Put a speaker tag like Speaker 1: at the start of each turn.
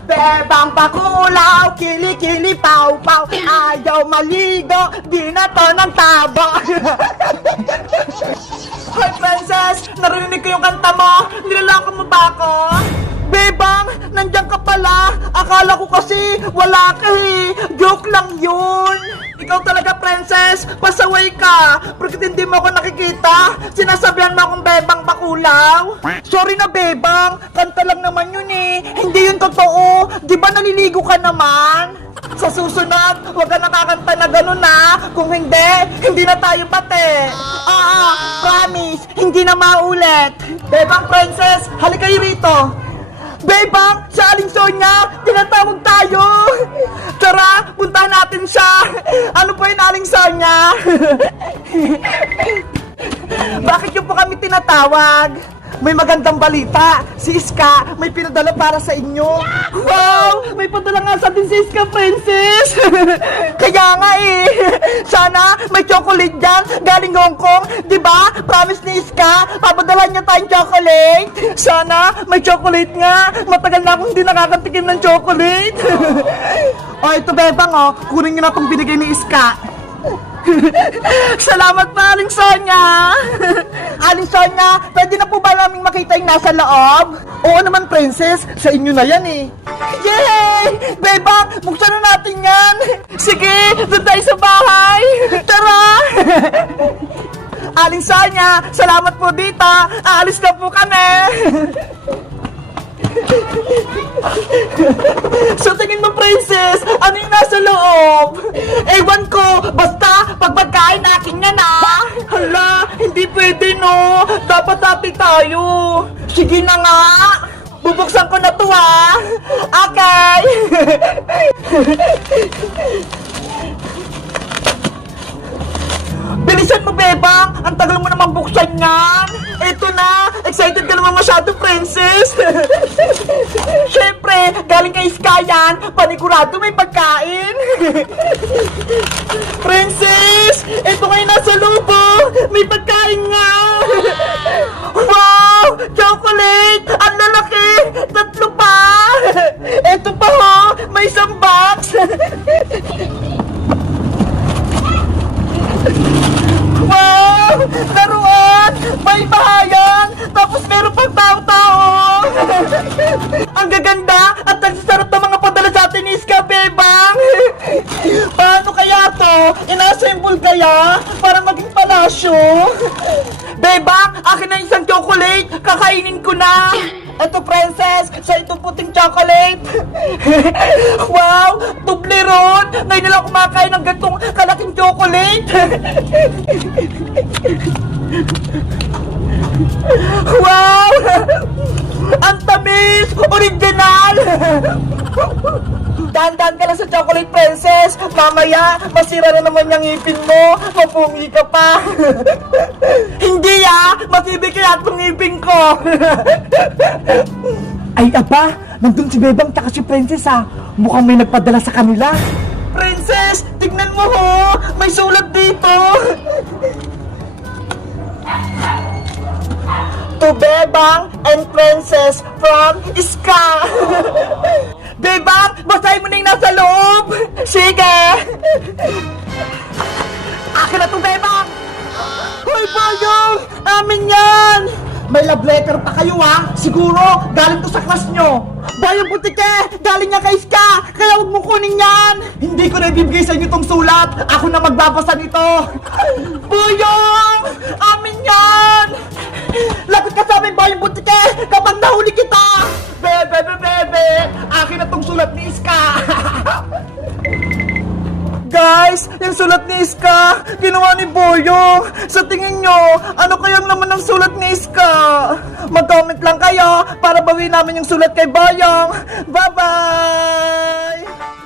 Speaker 1: Bebang pakulaw, kili-kili paw-paw. Ayaw maligo, di na to ng tabo. Hoy, Princess! Narinig ko yung kanta mo! Nilalako mo ba ako? Bebang! Nandiyan ka pala! Akala ko kasi wala ka eh! Joke lang yun! Ikaw talaga, Princess! Pasaway ka! Bakit hindi mo ako nakikita? Sinasabihan mo akong Bebang Bakulaw? Sorry na, Bebang! Kanta lang naman yun eh! Hindi yun totoo! Di ba naliligo ka naman? Sa susunod, huwag ka nakakanta na gano'n na! Kung hindi, hindi na tayo bate! Promise! Hindi na maulit! Bebang Princess, halika kayo rito! Bebang, sa Aling Sonia, tinatawag tayo! Tara, puntahan natin siya! Ano po yun, Aling Sonia? Bakit niyo po kami tinatawag? May magandang balita! Si Iska, may pinadala para sa inyo! Wow! May padala nga sa atin si Iska, Princess! Kaya nga eh! Sana may chocolate dyan galing Hong Kong! Diba? Promise ni Iska, papadala niya tayong chocolate! Sana may chocolate nga! Matagal na akong hindi nakakatikim ng chocolate! O, ito Bebang oh, kunin niyo na itong binigay ni Iska! Salamat pa, Aling Sonia! Aling Sonia, pwede na po ba naming makita yung nasa loob? Oo naman, Princess. Sa inyo na yan eh. Yay! Bebang, buksan na natin yan! Sige, doon tayo sa bahay! Tara! Aling Sonia, salamat po dito! Aalis na po kami! So tingin mo, Princess, ano yung nasa loob? Ewan ko, basta pag pagkain akin yan ah. Hala, hindi pwede no. Dapat happy tayo. Sige na nga. Bubuksan ko na to ah. Okay. Bilisan mo, Bebang! Ang tagal mo naman buksan yan! Eto na! Excited ka naman masyado, Princess! Siyempre, galing kay Iska yan! Panigurado may pagkain! Princess! Eto ngayon nasa lubo! May pagkain nga! Wow! Chocolate! Ang lalaki! Tatlo pa! Eto pa ho! May isang box! Wow! Laruan! May bahayan! Tapos meron pang tao-tao! Ang gaganda at nagsasarap ng mga padala sa atin ni Iska, Bebang! Paano kaya to? Ina-assemble kaya? Para maging palasyo? Bebang! Akin na isang chocolate! Kakainin ko na! Eto, Princess! Sa itong puting chocolate! Wow! Tublerone! Ngayon na lang kumakain ng gantong kalaking chocolate! Wow! Ang tamis! Original! Dahan-dahan ka lang sa chocolate, Princess! Mamaya, masira na naman yung ngipin mo! Mapungi ka pa! Hindi ah! Matibig kaya itong ngipin ko! Ay, aba! Nandun si Bebang taka si Princess ah! Mukhang may nagpadala sa kanila! Princess! Tignan mo ho! May sulat dito! To Bebang and Princess from Iska! Bebang! Basahin mo na yung nasa loob! Sige! Akin na to, Bebang! Hoy, Boyong! Amin yan! May love letter pa kayo ha? Siguro, galing to sa class nyo! Boyong Butike! Galing niya kay Iska! Kaya huwag mo kunin yan! Hindi ko na ibibigay sa inyo tong sulat! Ako na magbabasa nito! Boyong! Amin yan! Lagot ka sa amin, Boyong Butike! Kapag nahuli kita! Bebe! Akin na tong sulat ni Iska! Guys, yung sulat ni Iska, ginawa ni Boyong. Sa tingin nyo, ano kayang naman ang sulat ni Iska? Mag-comment lang kayo para bawiin namin yung sulat kay Boyong. Bye-bye!